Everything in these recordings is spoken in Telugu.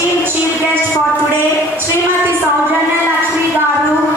esteemed chief guest for today, Srimati Saujanya Lakshmi Garu.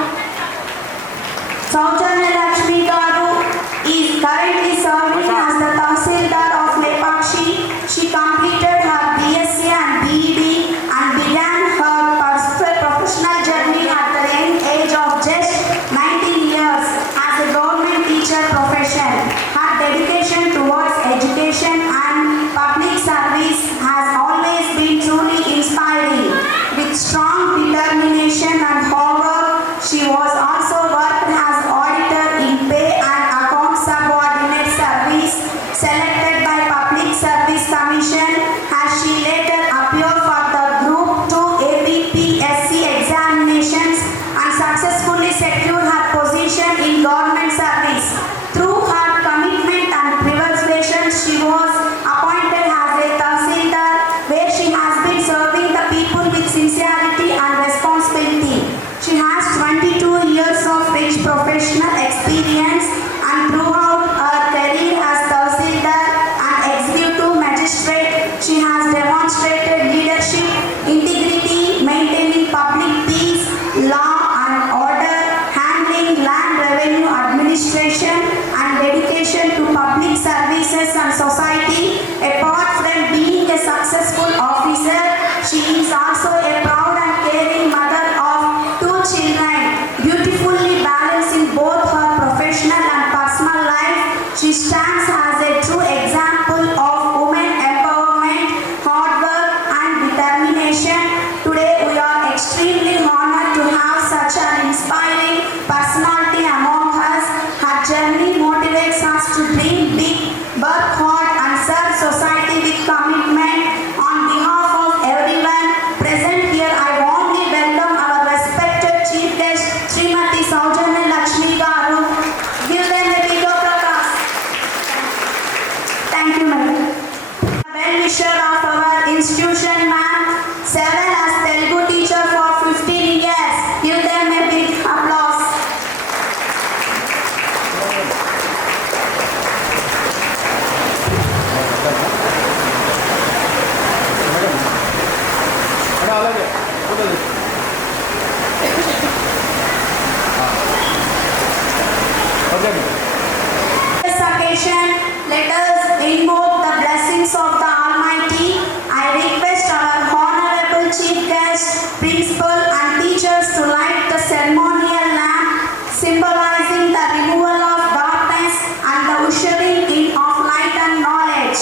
Saujanya Lakshmi Garu is currently serving as the Tahsildar of Lepakshi. She completed her BSc and BEd and began her professional journey at the young age of just 19 years as a government teacher profession. Her dedication towards education and public service has always been truly inspiring. With strong determination and hard work, she was also worked as auditor in pay and account subordinate service selected by Public Service Commission as she later appeared for the Group 2 APPSC examinations and successfully secured her position in government service. Through her commitment and perseverance, she was appointed as a Tahsildar, where she has been serving the people with sincerity and responsibility. She has 22 years of rich professional experience, and throughout her career as Tahsildar and executive magistrate, she has demonstrated leadership, integrity, maintaining public peace, law and order, handling land revenue administration, and dedication to public services and society. Apart from being a successful officer, she is also a proud and caring mother of 2 children, beautifully balancing both her professional and personal life. She stands as a true example of women empowerment, hard work and determination. Today we are extremely honored to have such an inspiring personality among us. Her journey motivates us to dream big, work hard and serve society with commitment. On behalf of everyone present here, I warmly welcome our respected chief guest, Srimati Saujanya Lakshmi Garu. Give them a big applause. Thank you, madam. Well-wisher of our institution, ma'am, served as Telugu teacher for 15 years. Give them a big applause. This occasion, let us invoke the blessings of the Almighty. I request our honorable chief guest, principal and teachers to light the ceremonial lamp, symbolizing the removal of darkness and the ushering in of light and knowledge.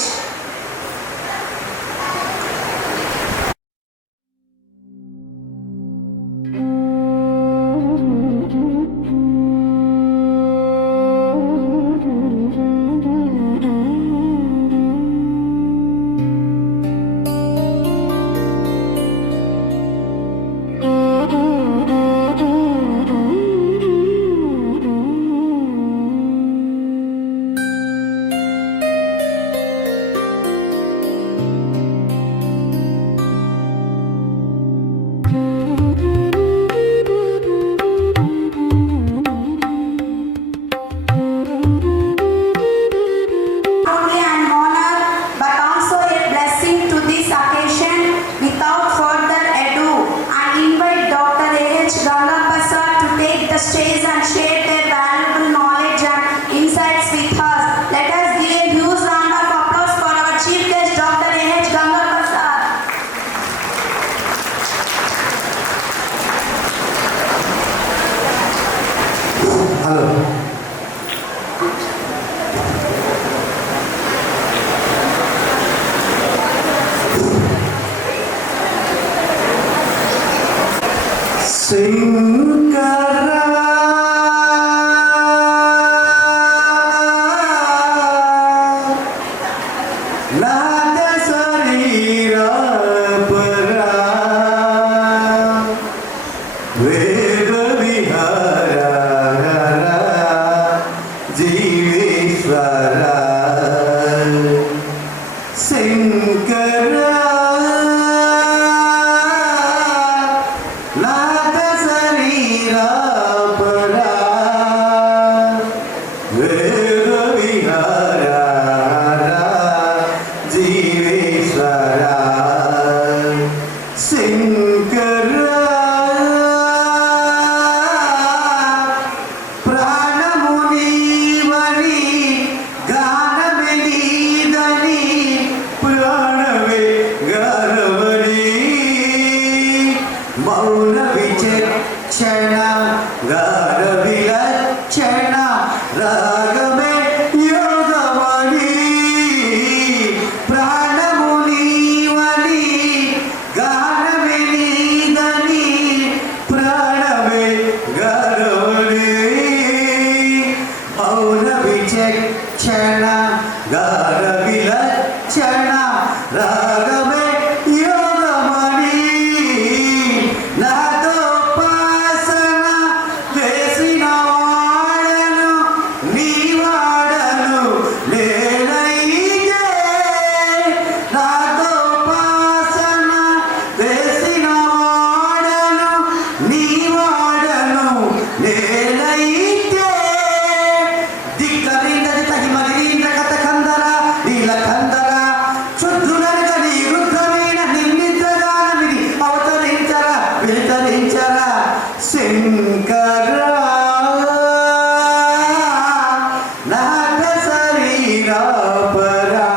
Stage and share their valuable knowledge and insights with us. Let us give a huge round of applause for our chief guest, Dr. A.H. Ganga Prasad. Hello. Shri శంకరా ప్రాణము నీవని గానమే నీదని ప్రాణమే గానమని మౌన విచక్షణ గాన విలక్షణ రాగమే యోగమని ప్రాణము నీవని గానమే నీదని ప్రాణమే గానమని మౌన విచక్షణ గాన విలక్షణ రాగమే యోగమని నాతో పాసన వేసిన వాడను నీ వాడను నేనైతే నాతో పాసన వేసిన వాడను నీ వాడను నేనైతే దిక్కరిందది తగిమగిరీంద్ర కథ కందర నీల కందర శుద్ధులనుక నీ రుద్రమైన నిర్మిద్రగానమిది అవతరించరా వితరించరా శంకరా నాట శరీరా పరా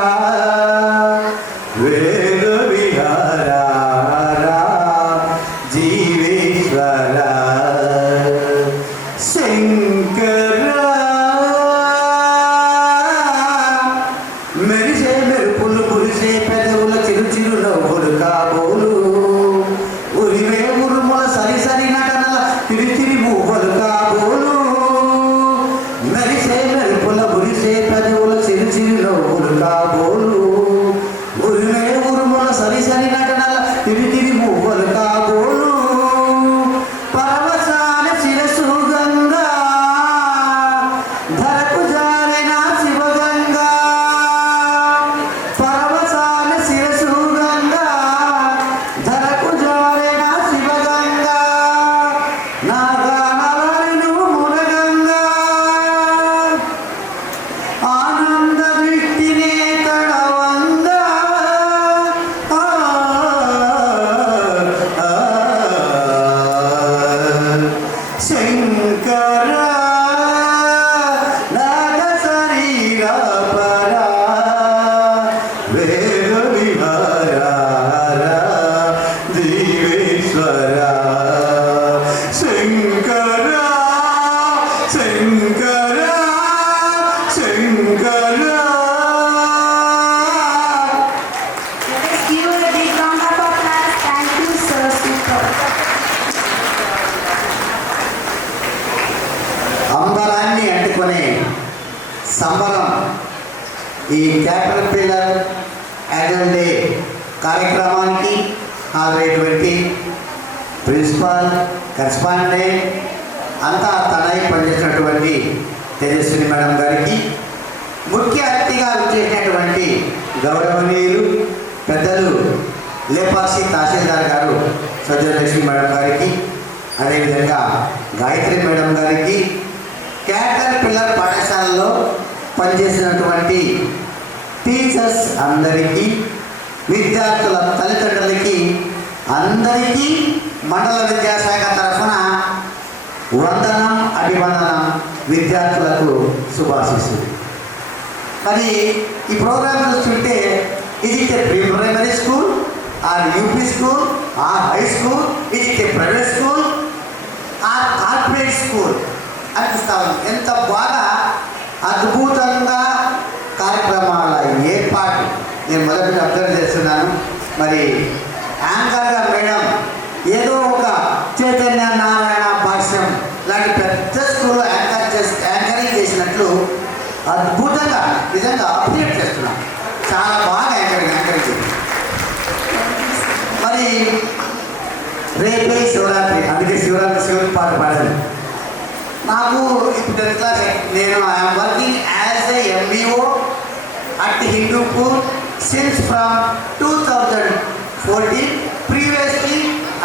వేద విహారా జీవేశ్వర శంకరా మెరిసే మెరుపులు కురిసే పెదవుల చిరు చిరు నవ్వులు కాబోలు ఉరివే ఉరుముల సరి సరి నటనల తిరి తిరి మూవలు కాబోలు మెరిసే మెరుపుల ఉరిసే పెదవుల చిరు చిరు నవ్వులు కాబోలు ఉరివే ఉరుముల సరి సరి నటనల తిరి తిరి మూవలు కాబోలు పరవశాన శిరసు గంగా ధరకు జారిన శివగంగా పరవశాన శిరసు గంగా ధరకు జారిన శివగంగా నా గానలను మునగంగా ఆనంద వృష్టినే తడవంగా శంకరా నాద శరీరా పరా వేద విహారా జీవేశ్వర శంకరా శంకరా శంకరా Let us give a big round of applause. Thank you, sir. Super. అంబరాన్ని అంటుకునే సంబరం ఈ క్యాపిటల్ పిల్లర్ యాన్యువల్ డే కార్యక్రమానికి హాజరైనటువంటి ప్రిన్సిపాల్ కరెస్పాండెంట్ అంతా తనై పనిచేసినటువంటి తేజస్విని మేడం గారికి ముఖ్య అతిథిగా వచ్చేసినటువంటి గౌరవనీయులు పెద్దలు లేపాక్షి తహసీల్దార్ గారు సజ్జలక్ష్మి మేడం గారికి అదేవిధంగా గాయత్రి మేడం గారికి క్యాటర్ పిల్లర్ పాఠశాలలో పనిచేసినటువంటి టీచర్స్ అందరికీ విద్యార్థుల తల్లిదండ్రులకి అందరికీ మండల విద్యాశాఖ తరఫున వందనం అభివందనం విద్యార్థులకు శుభాశీస్సులు. మరి ఈ ప్రోగ్రామ్ చూస్తుంటే ఇది pre primary school or UP school or high school ఇది private school or corporate school అనిపిస్తా ఉంది. ఎంత బాగా అద్భుతంగా కార్యక్రమాల ఏర్పాటు నేను మొదటి అబ్జర్వ్ చేస్తున్నాను. మరి యాంకర్గా మేడం ఏదో ఒక చైతన్య నారాయణ భాష్యం లాంటి పెద్ద స్కూల్లో యాంకరింగ్ చేసినట్లు అద్భుతంగా నిజంగా అప్డేట్ చేస్తున్నాం. చాలా బాగా యాంకరింగ్ చేసి మరి రేపే శివరాత్రి, అందుకే శివుడి పాట పాడాను. నాకు ఇప్పుడు 10th క్లాస్ నేను I'm working as a MBO at Hindupur since from 2014. Previously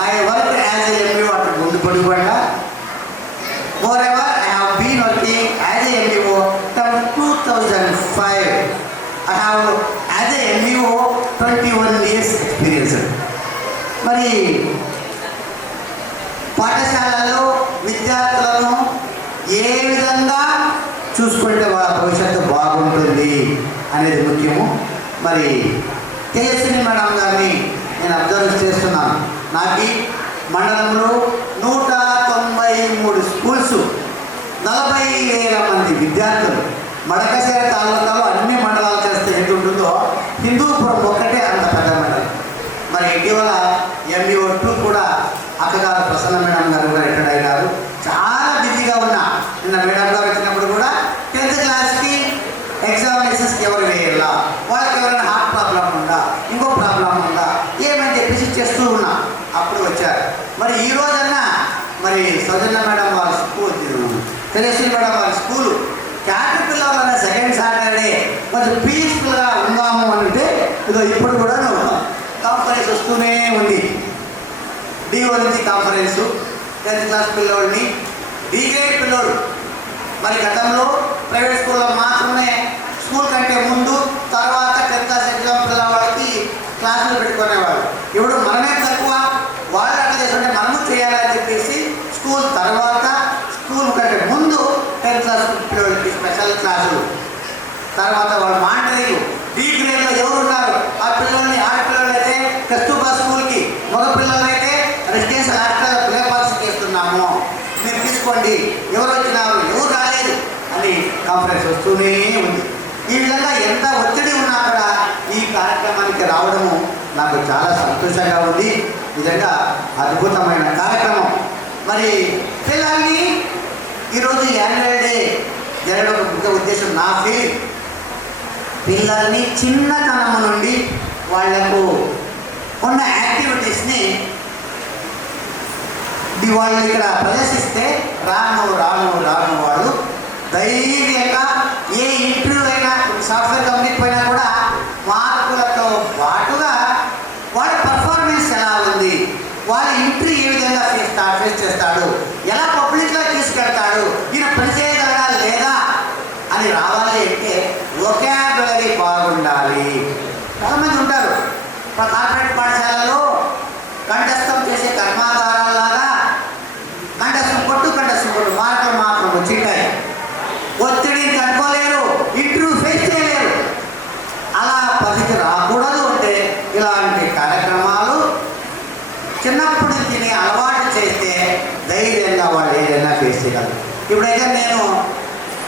I worked as a MBO at Gundupadigonda. Moreover, I have been working as a MBO from 2005. I have as a MBO 21 years experience. మరి పాఠశాలల్లో విద్యార్థులను ఏ విధంగా చూసుకుంటే వాళ్ళ భవిష్యత్తు బాగుంటుంది అనేది ముఖ్యము. మరి కేఎస్ని మేడం గారిని నేను అబ్జర్వ్ చేస్తున్నాను. నాకు మండలంలో 193 స్కూల్స్, 40,000 మంది విద్యార్థులు. మడకశిర తాలూకాలో అన్ని మండలాలు చేస్తే ఎంత ఉంటుందో హిందూపురం ఒక్కటే అంత పెద్ద మండలం. మరి ఇటీవల MBO2 కూడా అక్కగారు ప్రసన్న మేడం గారు కూడా రిటైర్డ్ అయినారు. చాలా బిజీగా ఉన్నా. నిన్న మేడం గారు వచ్చినప్పుడు కూడా 10th క్లాస్కి ఎగ్జామినేషన్స్కి ఎవరు వేయాలా, వాళ్ళకి ఎవరైనా హార్ట్ ప్రాబ్లం ఉందా, ఇంకో ప్రాబ్లం ఉందా ఏమని చెప్పేసి చేస్తూ ఉన్నా. అప్పుడు వచ్చారు. మరి ఈ రోజన్నా మరి సౌజన్య మేడం వాళ్ళ స్కూల్, తెలిసి మేడం వాళ్ళ స్కూలు క్యాటర్పిల్లర్ సెకండ్ సాటర్డే కొంచెం పీస్ఫుల్గా ఉందాము అంటే ఇదో ఇప్పుడు కూడా కాన్ఫరెన్స్ వస్తూనే ఉంది. డిఓ నుంచి కాన్ఫరెన్సు, 10th క్లాస్ పిల్లోడిని, D గ్రేడ్ పిల్లోడు. మరి గతంలో ప్రైవేట్ స్కూల్లో మాత్రమే స్కూల్ కంటే ముందు తర్వాత 10th క్లాస్ ఎగ్జామ్ పిల్లవాడికి క్లాసులు పెట్టుకునేవాడు. ఇప్పుడు మనమే తక్కువ, వాళ్ళు అట్లా చేస్తుంటే మనము చేయాలని చెప్పేసి స్కూల్ తర్వాత స్కూల్ కంటే ముందు 10th క్లాస్ పిల్లలకి స్పెషల్ క్లాసులు, తర్వాత వాళ్ళు మాంటరీలు. D గ్రేడ్లో ఎవరు ఉన్నారు ఆ పిల్లల్ని, ఆడపిల్లలు అయితే కస్తూర్బా స్కూల్కి, మగ పిల్లలైతే రెసిడెన్షియల్ హాస్టల్ ప్లే పార్ట్స్ చేస్తున్నాము, మీరు తీసుకోండి, ఎవరు వచ్చినారు ఎవరు రాలేదు అని కాన్ఫరెన్స్ వస్తూనే ఉంది. ఈ విధంగా ఎంత ఒత్తిడి ఉన్నా కూడా ఈ కార్యక్రమానికి రావడము నాకు చాలా సంతోషంగా ఉంది. నిజంగా అద్భుతమైన కార్యక్రమం. మరి పిల్లల్ని ఈరోజు యాన్యువల్ డే జరగడం ముఖ్య ఉద్దేశం నా ఫీలింగ్. పిల్లల్ని చిన్నతనం నుండి వాళ్లకు ఉన్న యాక్టివిటీస్ని వాళ్ళు ఇక్కడ ప్రదర్శిస్తే రాను రాను రాను వాళ్ళు ధైర్యంగా ఏ ఇంటర్వ్యూ అయినా, సాఫ్ట్వేర్ కంపెనీకి పోయినా కూడా మార్కులతో పాటుగా వాళ్ళ పర్ఫార్మెన్స్ ఎలా ఉంది, వాళ్ళ ఇంటర్వ్యూ ఏ విధంగా ఫేస్ చేస్తాడు, ఎలా పబ్లిక్లో తీసుకెళ్తాడు, ఈయన పని చేయగలరా లేదా అని రావాలి అంటే వొకాబులరీ బాగుండాలి. చాలామంది ఉంటారు కార్పొరేట్ పాఠశాలలో కంఠస్థం చేసే కర్మాగారాల్లాగా కంఠస్థం కొట్టు మార్కులు మాత్రం వచ్చింటాయి. ఒత్తిడిని తట్టుకోలేరు, ఇంటర్వ్యూ ఫేస్ చేయలేరు. అలా పరిస్థితి రాకూడదు అంటే ఇలాంటి కార్యక్రమాలు చిన్నప్పటి నుంచి అలవాటు చేస్తే ధైర్యంగా వాళ్ళు ఏదైనా ఫేస్ చేయగలరు. ఇప్పుడైతే నేను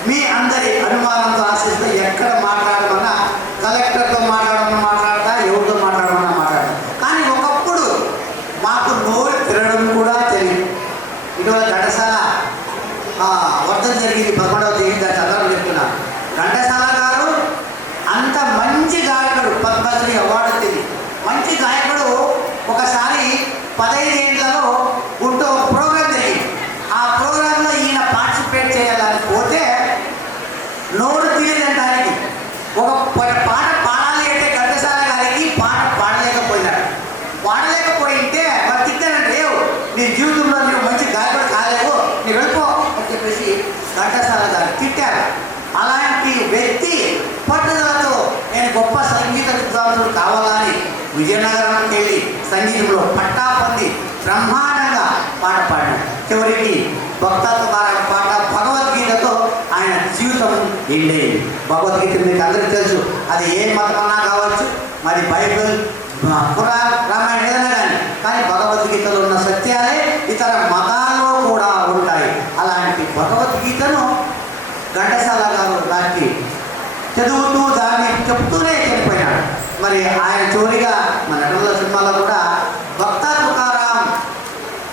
మీ అందరి అనుమానంతో ఆశిస్తూ ఎక్కడ మాట్లాడమన్నా కలెక్టర్తో మాట్లాడతా, ఎవరితో మాట్లాడమన్నా మాట్లాడతాం. కానీ ఒకప్పుడు మాకు నోరు తిరగడం కూడా తెలియదు. ఇటీవల ఘంటసాల వర్ధం జరిగింది, 11వ తేదీ చదవడం చెప్తున్నారు. ఘంటసాల గారు అంత మంచి గాయకుడు, పద్మశ్రీ అవార్డు వచ్చింది. మంచి గాయకుడు. ఒకసారి 15 ఏళ్లలో ఉంటూ ఒక ప్రోగ్రాం జరిగింది. ఆ ప్రోగ్రాంలో ఈయన పార్టిసిపేట్ చేయాలని పోతే నోరు తీయదంటానికి ఒక పాట పాడాలి అంటే ఘంటసాల గారికి పాట పాడలేకపోయింటే మరి తిట్టానంటే నీ జీవితంలో నువ్వు మంచి గాయకుడు కాలేవు, నీ వెళ్ళిపో అని చెప్పేసి ఘంటసాల గారు తిట్టారు. అలాంటి వ్యక్తి పట్టుదలతో నేను గొప్ప సంగీత విద్వాంసుడు కావాలని విజయనగరంకి వెళ్ళి సంగీతంలో పట్టా పొంది బ్రహ్మాండంగా పాట పాడాడు. చివరికి భక్తత్వకారక పాట భగవద్గీతతో ఆయన జీవితం ఎండేది. భగవద్గీత మీకు అందరికీ తెలుసు, అది ఏ మతమన్నా కావచ్చు, మరి బైబిల్, ఖురాన్, రామాయణం ఏదైనా కానీ భగవద్గీతలో ఉన్న సత్యాలే ఇతర మతాల్లో కూడా ఉంటాయి. అలాంటి భగవద్గీతను ఘంటసాల గారు దానికి చదువుతూ దాన్ని చెప్తూనే చనిపోయినాడు. మరి ఆయన చివరిగా మన నటుల సినిమాలో కూడా భక్త తుకారాం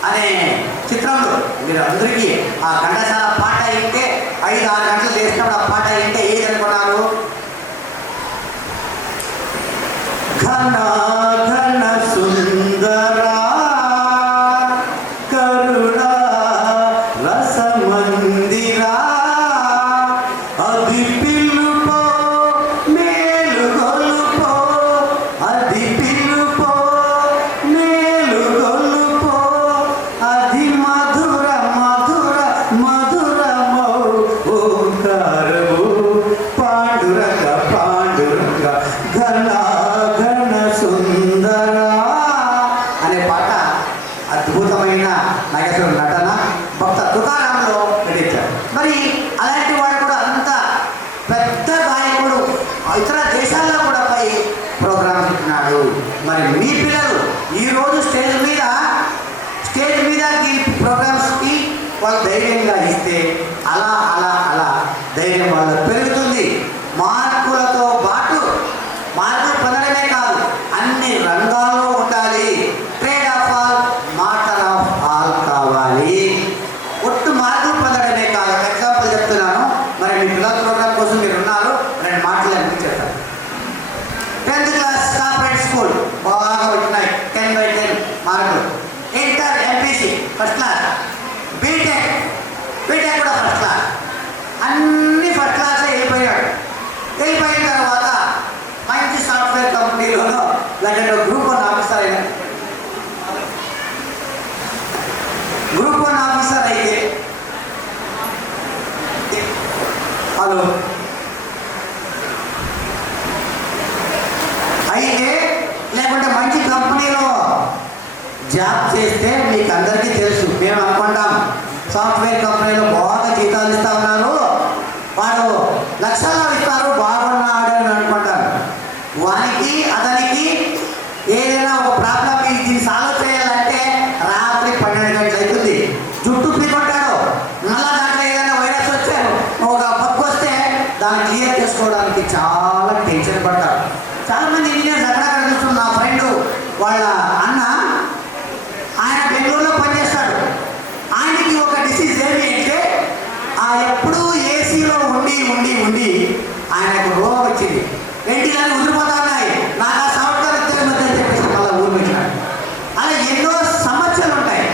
అనే చిత్రంలో మీరు అందరికీ ఆ ఘంటసాల పాట వింటే 5-6 గంటలు చేసినప్పుడు ఆ పాట వింటే ఏది అనుకున్నారు? ఘన ఘన సుందరా కరుణా రసమందిరా అది పిలుపో మేలుగొలుపో, అది పిలుపో మేలుగొలుపో, అది మధుర మధుర మధుర అద్భుతమైన నాగేశ్వర నటన భక్త తుకారాంలో నటించారు. మరి అలాంటి వాడు కూడా అంత పెద్ద గాయకుడు ఇతర దేశాల్లో కూడా పోయి ప్రోగ్రామ్స్ ఇస్తున్నాడు. మరి మీ పిల్లలు ఈరోజు స్టేజ్ మీద ఈ ప్రోగ్రామ్స్కి వాళ్ళు ధైర్యంగా ఇస్తే అలా అలా అలా ధైర్యం వాళ్ళ పెరుగుతుంది. మార్కులతో పాటు మార్కులు పొందడమే కాదు, అన్ని రంగాల్లో ఉండాలి. Trade of all, matter of all కావాలి. ఒట్టు మార్కులు పొందడమే కాదు. ఎగ్జాంపుల్ చెప్తున్నాను. మరి మీ పిల్లల ప్రోగ్రామ్ కోసం మీరు ఉన్నారు, 2 మాటలు అనిపించేస్తారు. 10th క్లాస్ కార్పొరేట్ స్కూల్ బాగా వచ్చినాయి, 10/10 మార్కులు. Inter MPC first class, B Tech కూడా ఫస్ట్ క్లాస్, అన్ని ఫస్ట్ క్లాసే వెళ్ళిపోయాడు. వెళ్ళిపోయిన తర్వాత మంచి సాఫ్ట్వేర్ కంపెనీలోనో లేదంటే గ్రూప్ 1 ఆఫీసర్ అయినా, గ్రూప్ 1 ఆఫీసర్ అయితే హలో అయితే లేకుంటే మంచి కంపెనీలో జాబ్ చేస్తే మీకు అందరికీ తెలుసు. మేము అనుకుంటాం సాఫ్ట్వేర్ కంపెనీలో బాగా జీతాలు ఇస్తా ఉన్నారు, వాడు లక్షల్లో ఇస్తారు, బాగున్నాడు అని అనుకుంటారు. వానికి అతనికి ఏదైనా ఒక ప్రాబ్లం దీన్ని సాల్వ్ చేయాలంటే రాత్రి 12 గంటలు అవుతుంది. జుట్టు పీకొట్టాడు, మళ్ళా దాంట్లో ఏదైనా వైరస్ వచ్చారు, ఒక పప్పు వస్తే దాన్ని క్లియర్ చేసుకోవడానికి చాలా టెన్షన్ పడతారు. చాలామంది ఇంజనీర్స్ అక్కడక్కడ చూస్తున్నారు. నా ఫ్రెండ్ వాళ్ళ అన్న ఆయన బెంగళూరులో పనిచేస్తాడు. ఆయనకి ఒక డిసీజ్ ఏమి అంటే ఎప్పుడూ ఏసీలో ఉండి ఉండి ఉండి ఆయనకు రోగం వచ్చింది. వెంటిలని ఉదిరిపోతా ఉన్నాయి. నాకు ఆ సాఫ్ట్వేర్ ఉద్యోగం అని చెప్పేసి మళ్ళీ ఊరు పెట్టినాడు. అలా ఎన్నో సమస్యలు ఉంటాయి.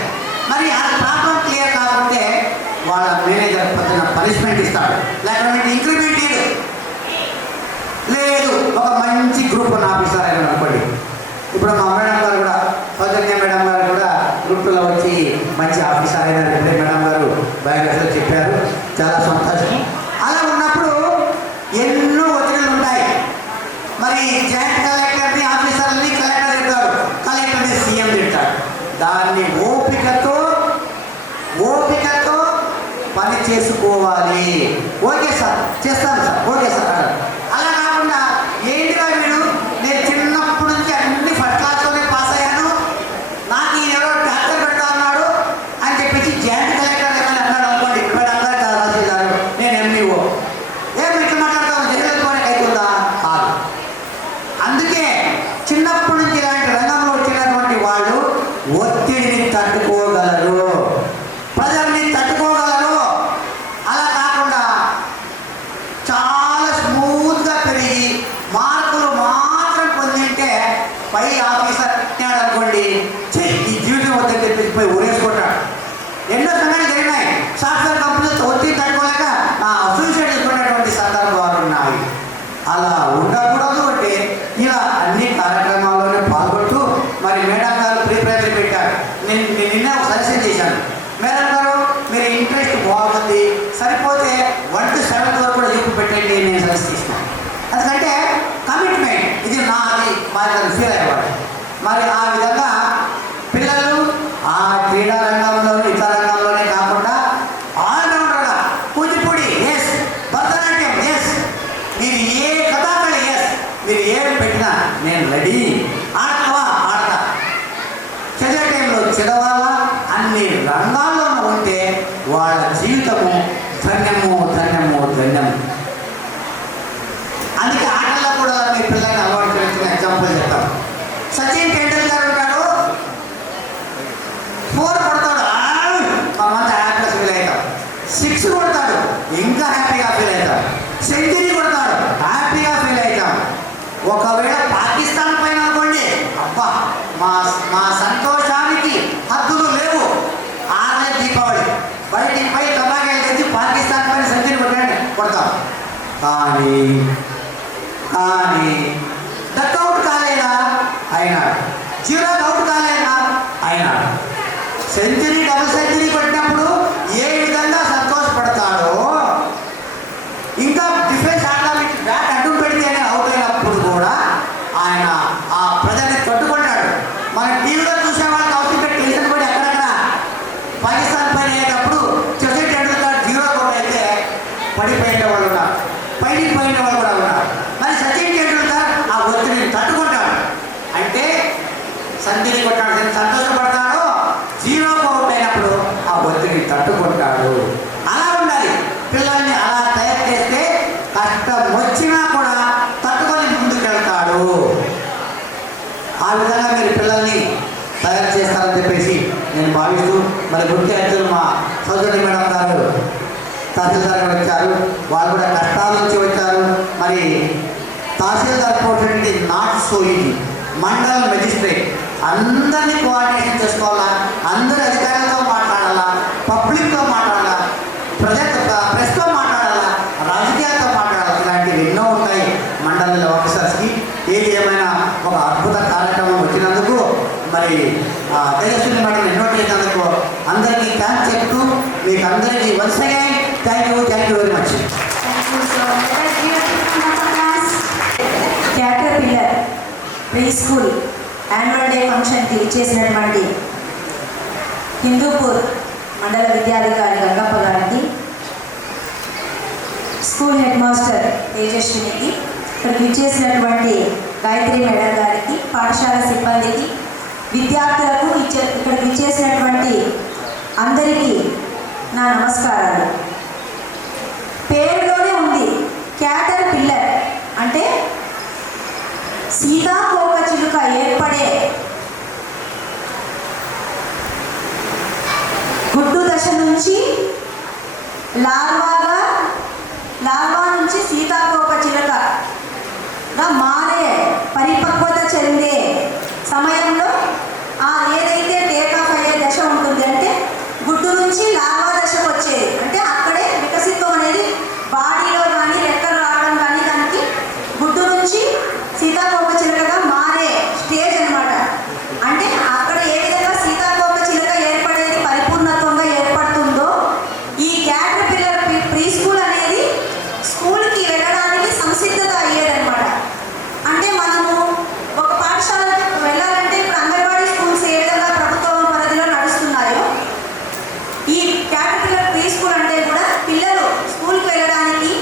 మరి ఆ ప్రాబ్లం క్లియర్ కాకపోతే వాళ్ళ మేనేజర్ పొద్దున పనిష్మెంట్ ఇస్తాడు, లేకపోతే ఇంక్రిమెంట్ లేదు. ఒక మంచి గ్రూప్ 1 ఆఫీసర్ అయిన అనుకోండి. ఇప్పుడు మా మేడం గారు కూడా, సౌజన్య మేడం గారు కూడా గ్రూప్ 2లో వచ్చి మంచి ఆఫీసర్ అయినారు. ఇప్పుడే మేడం గారు బయోగ్రఫీలో చెప్పారు, చాలా సంతోషం. అలా ఉన్నప్పుడు ఎన్నో ఒత్తిడులు ఉంటాయి. మరి జాయింట్ కలెక్టర్ని ఆఫీసర్ని కలెక్టర్ తింటాడు, కలెక్టర్ని సీఎం తింటాడు. దాన్ని ఓపికతో పని చేసుకోవాలి. ఓకే సార్ చేస్తాను సార్, ఓకే సార్ అన్నారు. అలా కాకుండా ఏంటిగా నేను చిన్నప్పటి నుంచి అన్ని ఫస్ట్ క్లాస్లోనే పాస్ అయ్యాను, నాకు ఈ ఎవరో డాక్టర్ పెడతా ఉన్నాడు అని చెప్పేసి జాయింట్ కలెక్టర్ ఏమైనా అన్నాడు అనుకోండి, ఇక్కడ అందరూ రాసేదారు నేను ఎంఈఓ, ఏమి ఇట్లా మాట్లాడతాను జగన్ అవుతుందా? కాదు. అందుకే చిన్నప్పటి నుంచి ఇలాంటి రంగంలో వచ్చినటువంటి వాళ్ళు ఒత్తిడిని తట్టుకోగలరు, ప్రజల్ని తట్టుకోగలరు. అలా కాకుండా చాలా స్మూత్గా పెరిగి మార్కులు మాత్రం పొందింటే పై ఆఫీసర్ అన్నాడు అనుకోండి, ఈ జీవితం వద్దని చెప్పేసి పోయి ఊరేసుకుంటాడు. ఎన్నో సంఘటనలు జరిగినాయి. సాఫ్ట్వేర్ కంపెనీలతో ఒత్తిడి తట్టుకోలేక సూసైడ్ చేసుకున్నటువంటి సందర్భాలు ఉన్నాయి. అలా ఉండకూడదు అంటే ఇలా అన్ని కార్యక్రమాల్లోనే పాల్గొంటూ మరి మేడం గారు ప్రిపరేషన్ పెట్టారు. నేను నిన్న ఒక సజెషన్ చేశాను. మేడం గారు మీరు ఇంట్రెస్ట్ బాగుంది, సరిపోతే 1 to 7 వరకు కూడా చెప్పు పెట్టండి నేను సజెస్ట్ చేసినాను. ఎందుకంటే కమిట్మెంట్ ఇది నాది మాది ఫీల్ అయ్యేవాడు. మరి ఆ విధంగా పిల్లలు ఆ క్రీడా రంగంలోనూ ఇతర రంగంలోనే కాకుండా ఆల్రౌండర్గా కూచిపూడి ఎస్, భరతనాట్యం ఎస్, మీరు ఏ కథాకళి ఎస్, మీరు ఏం పెట్టినా నేను రెడీ, ఆడతావా ఆడతా, చదివే టైంలో చదవాలా, అన్ని రంగాల్లోనూ ఉంటే వాళ్ళ జీవితము ధన్యము ధన్యము ధన్యము. అందుకే ఆటల్లో కూడా మీ పిల్లల్ని అలవాటు చేసిన ఎగ్జాంపుల్ చెప్తాం. సచిన్ టెండూల్కర్ ఉంటాడు, 4 కొడతాడు, మంది హ్యాపీగా ఫీల్ అవుతాం. 6 కొడతాడు, ఇంకా హ్యాపీగా ఫీల్ అవుతాం. సెంచరీ కొడతాడు, హ్యాపీగా ఫీల్ అవుతాం. ఒకవేళ పాకిస్తాన్ పైన అనుకోండి, అబ్బా మా సంతోషానికి హద్దులు లేవు. ఆ రోజు దీపావళి బయటికి పై టమాకాయలు తెచ్చి పాకిస్తాన్ పైన సెంచరీ కొడతాం. కానీ డక్అవుట్ కాలేదా అయినాడు, 0 అవుట్ కాలేదా అయినాడు. సెంచరీ డబుల్ సెంచరీ కొట్టినప్పుడు ఏ విధంగా సంతోషపడతాడో, ఇంకా డిఫెన్స్ ఆటోమేటిక్ బ్యాట్ అడ్డు పెడితేనే అవుట్ అయినప్పుడు కూడా ఆయన ఆ ప్రజల్ని తట్టుకుంటాడు. మన టీవీలో చూసే వాళ్ళకి అవసరం టెన్షన్ పడి ఉండాలని చెప్పేసి నేను భావిస్తూ మరి ముఖ్య అతిథులు మా సోదరి మేడం గారు తహసీల్దార్ గారు వచ్చారు. వాళ్ళు కూడా కష్టాల నుంచి వచ్చారు. మరి తహసీల్దార్ పోటీ నాట్ సో ఈజీ. మండల మెజిస్ట్రేట్ అందరినీ కోఆర్డినేషన్ చేసుకోవాలా, అందరి అధికారులతో మాట్లాడాలా, పబ్లిక్తో మాట్లాడాలా, ప్రెస్తో మాట్లాడాలా, రాజకీయాలతో మాట్లాడాలా, ఇలాంటివి ఎన్నో ఉంటాయి మండల ఆఫీసర్స్కి. ఏది ఏమైనా ఒక అద్భుత కార్యక్రమం వచ్చినందుకు మరి తేజస్విని మేడం ఇన్వైట్ చేసినందుకు అందరికీ థ్యాంక్స్ చెప్తూ మీకు అందరికీ once again thank you very much. Caterpillar pre school annual day ఫంక్షన్కి ఇచ్చేసినటువంటి హిందూపూర్ మండల విద్యాధికారి గంగప్ప గారికి, స్కూల్ హెడ్ మాస్టర్ తేజస్వినికి, ఇక్కడికి ఇచ్చేసినటువంటి గాయత్రి మేడం గారికి, పాఠశాల సిబ్బందికి, విద్యార్థులకు ఇక్కడికి ఇచ్చేసినటువంటి అందరికీ నా నమస్కారాలు. పేరులోనే ఉంది క్యాటర్పిల్లర్ అంటే సీతాకోకచిలుక ఏర్పడే గుడ్డు దశ నుంచి లార్వా నుంచి సీతాకోకచిలుకగా మారే పరిపక్వత చెందే సమయంలో ఏదైతే టేకాఫ్ అయ్యే దశ ఉంటుంది అంటే గుడ్డు నుంచి లార్వా దశకు వచ్చేది అంటే అక్కడే వికసిత్వం అనేది బాడీలో కానీ రెక్కలు రావడం కానీ దానికి గుడ్డు నుంచి సీతాకోకచిలుకగా మారే స్టేజ్ అన్నమాట. అంటే అక్కడ ఏ విధంగా సీతాకోకచిలుక ఏర్పడేది పరిపూర్ణత్వంగా ఏర్పడుతుందో ఈ క్యాటర్పిల్లర్ ప్రీ స్కూల్ అనేది స్కూల్కి వెళ్ళడానికి సంసిద్ధత అయ్యేదన్నమాట. అంటే మనము ఒక పాఠశాలకు వెళ్ళాలంటే ఇప్పుడు అంగన్వాడీ స్కూల్స్ ఏ విధంగా ప్రభుత్వ పరిధిలో నడుస్తున్నాయో ఈ క్యాటర్పిల్లర్ ప్రీ స్కూల్ అంటే కూడా పిల్లలు స్కూల్కి వెళ్ళడానికి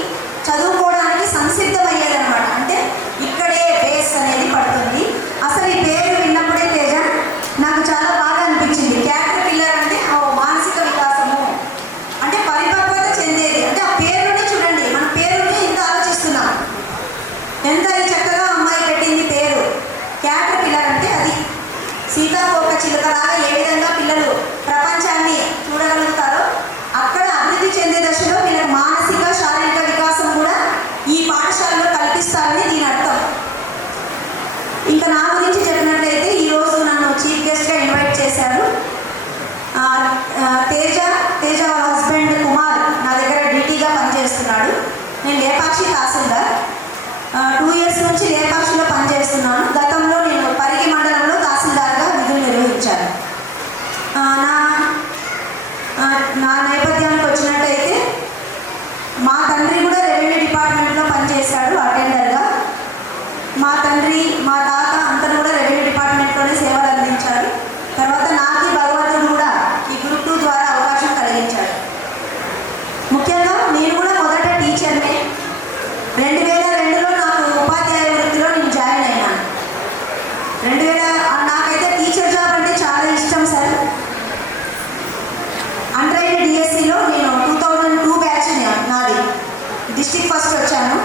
చదువుకోవడానికి సంసిద్ధమయ్యేదన్నమాట. అంటే ఇక్కడే బేస్ అనేది పడుతుంది. అసలు ఈ పేరు విన్నప్పుడే తేజ నాకు చాలా బాగా అనిపించింది. క్యాటర్పిల్లర్ అంటే మానసిక వికాసము అంటే పరిపక్వత చెందేది అంటే ఆ పేరునే చూడండి, మన పేరుని ఇంత ఆలోచిస్తున్నాం, ఎంత చక్కగా అమ్మాయి పెట్టింది పేరు. క్యాటర్పిల్లర్ అంటే అది సీతాకోకచిలుకలాగా ఏ విధంగా పిల్లలు ప్రపంచాన్ని చూడగలుగుతారో అక్కడ అభివృద్ధి చెందే దశలో వీళ్ళకి మానసిక శారీరక వికాసం కూడా ఈ పాఠశాలలో కల్పిస్తారని దీని అర్థం. ఇంకా నా గురించి చెప్పినట్లయితే ఈరోజు నన్ను చీఫ్ గెస్ట్గా ఇన్వైట్ చేశారు. తేజ వాళ్ళ హస్బెండ్ కుమార్ నా దగ్గర డ్యూటీగా పనిచేస్తున్నాడు. నేను లేపాక్షి తహసీల్దార్, 2 years నుంచి లేపాక్షిలో పనిచేస్తున్నాను. గతంలో నేను పరిగి మండలంలో తహసీల్దార్గా విధులు నిర్వహించాను. నా నేపథ్యానికి వచ్చినట్టయితే మా తండ్రి కూడా రెవెన్యూ డిపార్ట్మెంట్లో పనిచేశాడు అటెండర్గా. మా తండ్రి మా తాత అంతా కూడా రెవెన్యూ డిపార్ట్మెంట్లోనే సేవలు అందించారు. తర్వాత నాకు భగవంతుడు కూడా ఈ గ్రూప్ 2 ద్వారా అవకాశం కలిగించాడు. ముఖ్యంగా నేను కూడా మొదట టీచర్నే. 2002లో నాకు ఉపాధ్యాయ వృత్తిలో నేను జాయిన్ అయినాను. నాకైతే టీచర్ జాబ్ అంటే చాలా ఇష్టం సార్. అండర్ డిఎస్సిలో నేను 2002 బ్యాచ్ నాది, డిస్ట్రిక్ట్ ఫస్ట్ వచ్చాను.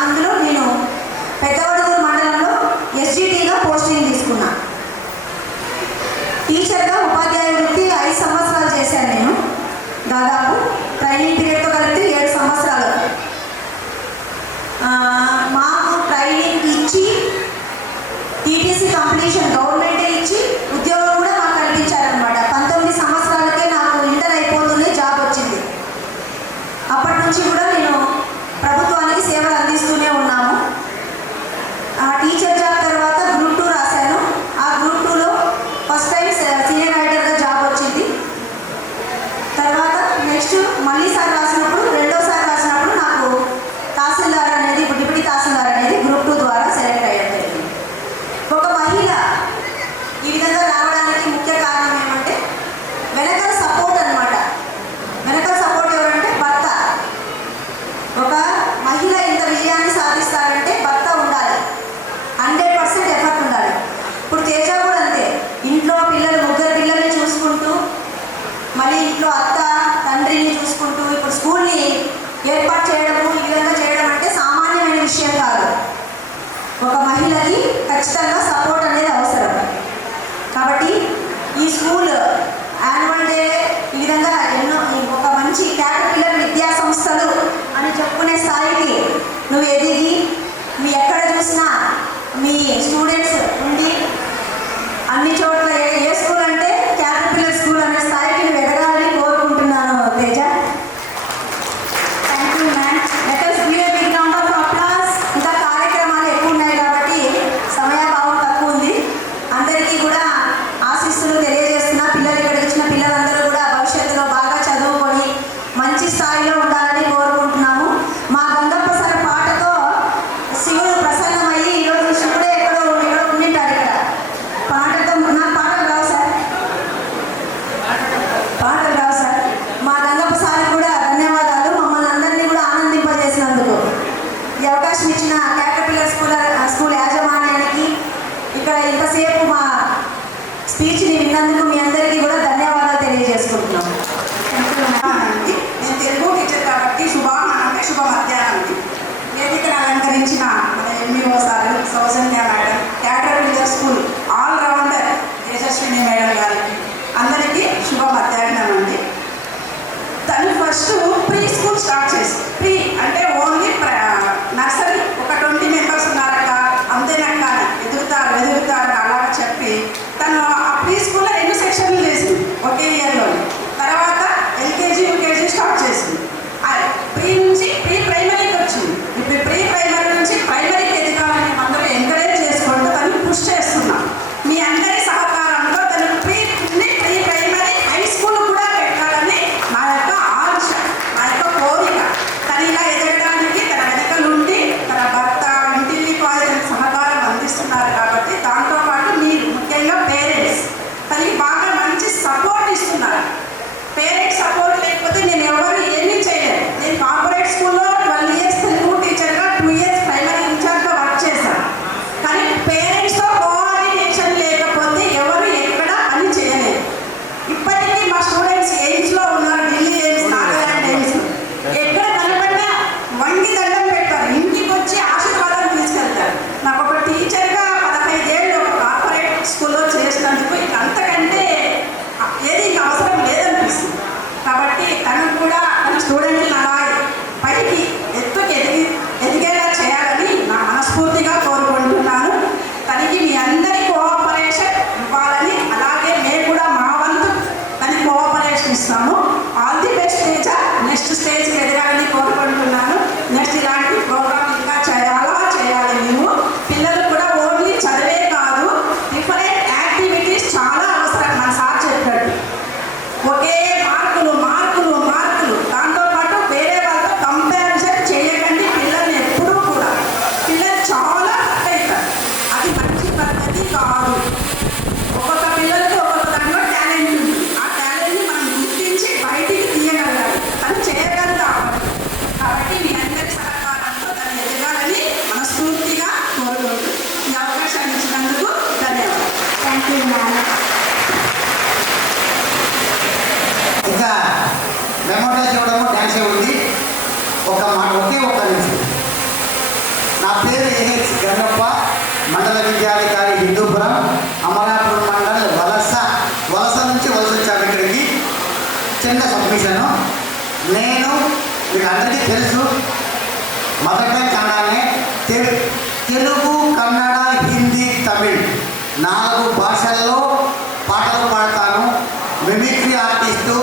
అందులో నేను పెద్దవడుగూరు మండలంలో ఎస్జిటిగా పోస్టింగ్ తీసుకున్నా. టీచర్గా ఉపాధ్యాయ వృత్తి 5 సంవత్సరాలు చేశాను నేను. దాదాపు ట్రైనింగ్ పీరియడ్తో కలిపి 7 సంవత్సరాలు. మాకు ట్రైనింగ్ ఇచ్చి టీటీసీ కంప్లీషన్ గవర్నమెంటే ఇచ్చి ఉద్యోగం కూడా మాకు కల్పించారనమాట. 19 సంవత్సరాలకే నాకు ఇంటర్ అయిపోతుంది జాబ్ వచ్చింది. అప్పటి నుంచి కూడా నేను ప్రభుత్వానికి సేవలు అందిస్తూనే ఉన్నాము. ఆ టీచర్ జాబ్ తర్వాత గ్రూప్ 2 రాశాను. ఆ గ్రూప్ 2లో ఫస్ట్ టైం సీనియర్ రైటర్గా జాబ్ వచ్చింది. తర్వాత నెక్స్ట్ మళ్ళీ సార్ రాసినప్పుడు రెండోసారి రాసినప్పుడు నాకు తహసీల్దార్ అనేది డిప్యూటీ తహసీల్దార్ అనేది గ్రూప్ 2 ద్వారా సెలెక్ట్ అయ్యడం జరిగింది. ఒక మహిళ ఈ విధంగా రావడానికి ముఖ్య కారణం ఏమంటే వెనకాల సపోర్ట్ అనమాట. వెనకాల సపోర్ట్ ఎవరంటే భర్త. ఒక మహిళ ఇంత విజయాన్ని సాధిస్తారంటే భర్త ఉండాలి, 100% ఎఫర్ట్ ఉండాలి. ఇప్పుడు తేజ కూడా అంతే, ఇంట్లో పిల్లలు 3 పిల్లల్ని చూసుకుంటూ మళ్ళీ ఇంట్లో అత్త తండ్రిని చూసుకుంటూ ఇప్పుడు ఈ స్కూల్ యాన్యువల్ డే ఈ విధంగా ఎన్నో ఒక మంచి క్యాటర్పిల్లర్ విద్యా సంస్థలు అని చెప్పుకునే స్థాయికి నువ్వు ఎదిగి మీ ఎక్కడ చూసినా మీ స్టూడెంట్స్ ఉండి అన్ని చోట్ల ఏ స్కూల్ అంటే క్యాటర్పిల్లర్ స్కూల్ అనే స్థాయికి నువ్వు ఎదగాలని కోరుకుంటున్నాను Teja. Thank you ma'am. Let us give a big round of applause. ఇంకా కార్యక్రమాలు ఎక్కువ ఉన్నాయి కాబట్టి సమయాభావం తక్కువ ఉంది. అందరికీ కూడా ఆశీస్సులు తెలియజేస్తున్నా. పిల్లలు ఇక్కడికి వచ్చిన పిల్లలందరూ కూడా భవిష్యత్తులో బాగా చదువుకొని మంచి స్థాయిలో ఉండాలని కోరుకుంటున్నాము. మా గంగప్ప సార్ పాటతో శివుడు ప్రసన్నమయ్యి ఈరోజు శివుడే ఎక్కడో ఉండింటారు ఇక్కడ. పాటతో నాకు పాటలు రావు సార్, పాటలు రావు సార్. మా గంగప్ప సార్ కూడా ధన్యవాదాలు, మమ్మల్ని అందరినీ కూడా ఆనందింపజేసినందుకు. ఈ అవకాశం ఇచ్చిన క్యాటర్పిల్లర్ స్కూల్ యాజమాన్యానికి, ఇక్కడ ఇంతసేపు మా స్పీచ్ని విన్నందుకు మీ అందరికీ కూడా ధన్యవాదాలు తెలియజేసుకుంటున్నాం. అండి. నేను తెలుగు టీచర్ కాబట్టి శుభానంటే శుభ మధ్యాహ్నం. వేదికను అలంకరించిన మన MEO sir, Soujanya madam, caterpillar school all rounder Tejaswini madam గారికి అందరికీ శుభ మధ్యాహ్నం అండి. తను ఫస్ట్ ప్రీ స్కూల్ స్టార్ట్ చేసి, ప్రీ అంటే ఓన్లీ నర్సరీ ఒక 20 మెంబర్స్ ఉన్నారట, అంతేనక్క ఎదుగుతారు అలాగా చెప్పి తను ఆ ప్రీ స్కూల్లో 2 సెక్షన్లు చేసింది ఒకే ఇయర్లో. తర్వాత ఎల్కేజీ యూకేజీ స్టార్ట్ చేసింది. ప్రీ నుంచి ప్రీ ప్రైమరీకి వచ్చింది. ఇప్పుడు ప్రీ ప్రైమరీ నుంచి ప్రైమరీకి ఎదగాలని అందరూ ఎంకరేజ్ చేసుకుంటూ తను పుష్ చేస్తున్నాం. మీ అందరి సహకారంలో తను ప్రీ ప్రైమరీ హై స్కూల్ కూడా పెట్టాలని నా యొక్క ఆశ, నా యొక్క కోరిక. తను ఇలా ఎదగడానికి తన వెనకలుండి తన భర్త ఇంటిల్లి పాదిన సహకారం అందిస్తున్నారు కాబట్టి దాంతోపాటు మీరు ముఖ్యంగా పేరెంట్స్ తనకి బాగా మంచి సపోర్ట్ ఇస్తున్నారు. పేరెంట్స్ సపోర్ట్ లేకపోతే నేను ఎవరు ఏమీ చేయలేదు. నేను కార్పొరేట్ స్కూల్లో 12 years తెలుగు టీచర్గా 2 years ప్రైమరీ టీచర్గా వర్క్ చేశాను. కానీ పేరెంట్స్తో కోఆర్డినేషన్ లేకపోతే ఎవరు ఎక్కడ పని చేయలేదు. ఇప్పటికీ మా స్టూడెంట్స్ ఎయిమ్స్లో ఉన్నారు, ఢిల్లీ ఎయిమ్స్, నాగాలాండ్ ఎయిమ్స్. ఎక్కడ కనపడినా వంగి దండం పెట్టారు, ఇంటికి వచ్చి ఆశీర్వాదం తీసుకెళ్తారు. నాకు ఒక టీచర్గా 15 ఏళ్ళు ఒక కార్పొరేట్ స్కూల్లో చేసినందుకు ఇక అంతకంటే ఏది ఇంకా అవసరం లేదనిపిస్తుంది. కాబట్టి తను కూడా తన స్టూడెంట్ని అలా పైకి ఎదిగేలా చేయాలని నా మనస్ఫూర్తిగా కోరుకుంటున్నాను. తనకి మీ అందరి కోఆపరేషన్ ఇవ్వాలని, అలాగే మేము కూడా మా వంతు తనకి కోఆపరేషన్ ఇస్తాము. All the best teacher. Next స్టేజ్కి ఎదగాలని కోరుకుంటున్నాను. నెక్స్ట్ ఇలాంటి ప్రోగ్రామ్ ఇంకా చేయాలి. మేము పిల్లలు కూడా ఓన్లీ చదివే కాదు, డిఫరెంట్ యాక్టివిటీస్ చాలా అవసరం. మన సార్ చెప్పాడు, ఒకే మార్కులు దాంతోపాటు వేరే వాళ్ళతో కంపారిజన్ చేయకండి. పిల్లల్ని ఎప్పుడూ కూడా పిల్లలు చాలా హర్ట్ అవుతారు. అది మంచి పద్ధతి కాదు. ఒక్కొక్క పిల్లలకి ఒక్కొక్క దాంట్లో టాలెంట్ ఉంది. ఆ టాలెంట్ని మనం గుర్తించి బయటికి తీయగలగాలి. తను చేయగలుగుతాం. కాబట్టి మీ అందరి సహకారంతో తను ఎదగాలని మనస్ఫూర్తిగా కోరుకుంటూ ఈ అవకాశాన్ని ఇచ్చినందుకు ధన్యవాదాలు. Thank you ma'am. ఇంకా మెమోటైజ్ ఇవ్వడము డ్యాన్సే ఉంది. ఒకే ఒక్క నిమిషం. నా పేరు ఏహెచ్ గంగప్ప, మండల విద్యాధికారి హిందూపురం, అమరాపురం మండల్ వలస నుంచి వచ్చాను ఇక్కడికి. చిన్న సబ్మిషను. నేను మీకు అందరికీ తెలుసు, మొదట కన్నడనే, తెలుగు, కన్నడ, హిందీ, తమిళ్ 4 భాషల్లో పాటలు పాడతాను. మిమిక్రీ ఆర్టిస్టు,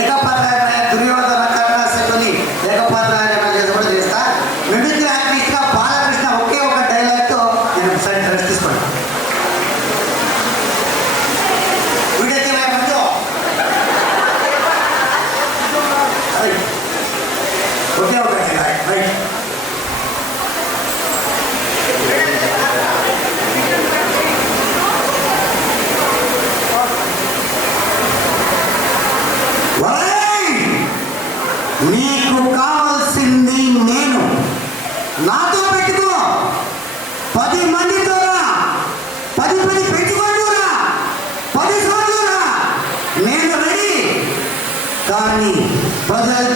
ఏకపాత్రాయణ, దుర్యోధన కర్ణాశకుని ఏకపాత్రాయణ చేసి కూడా చేస్తా. మిమిక్రీ ఆర్టిస్ట్గా బాలకృష్ణ ఒకే ఒక డైలాగ్తో నేను సైడ్ రెస్ట్ తీసుకోండి. వీడియో తీయమంటూ ఒకే ఒక డైలాగ్ రైట్. నీకు కావాల్సింది నేను, నాతో పెట్టుకో, 10 మందితో రా, 10 పెట్టుకోరా, 10 సార్లు రా, నేను రెడీ. కానీ ప్రజలు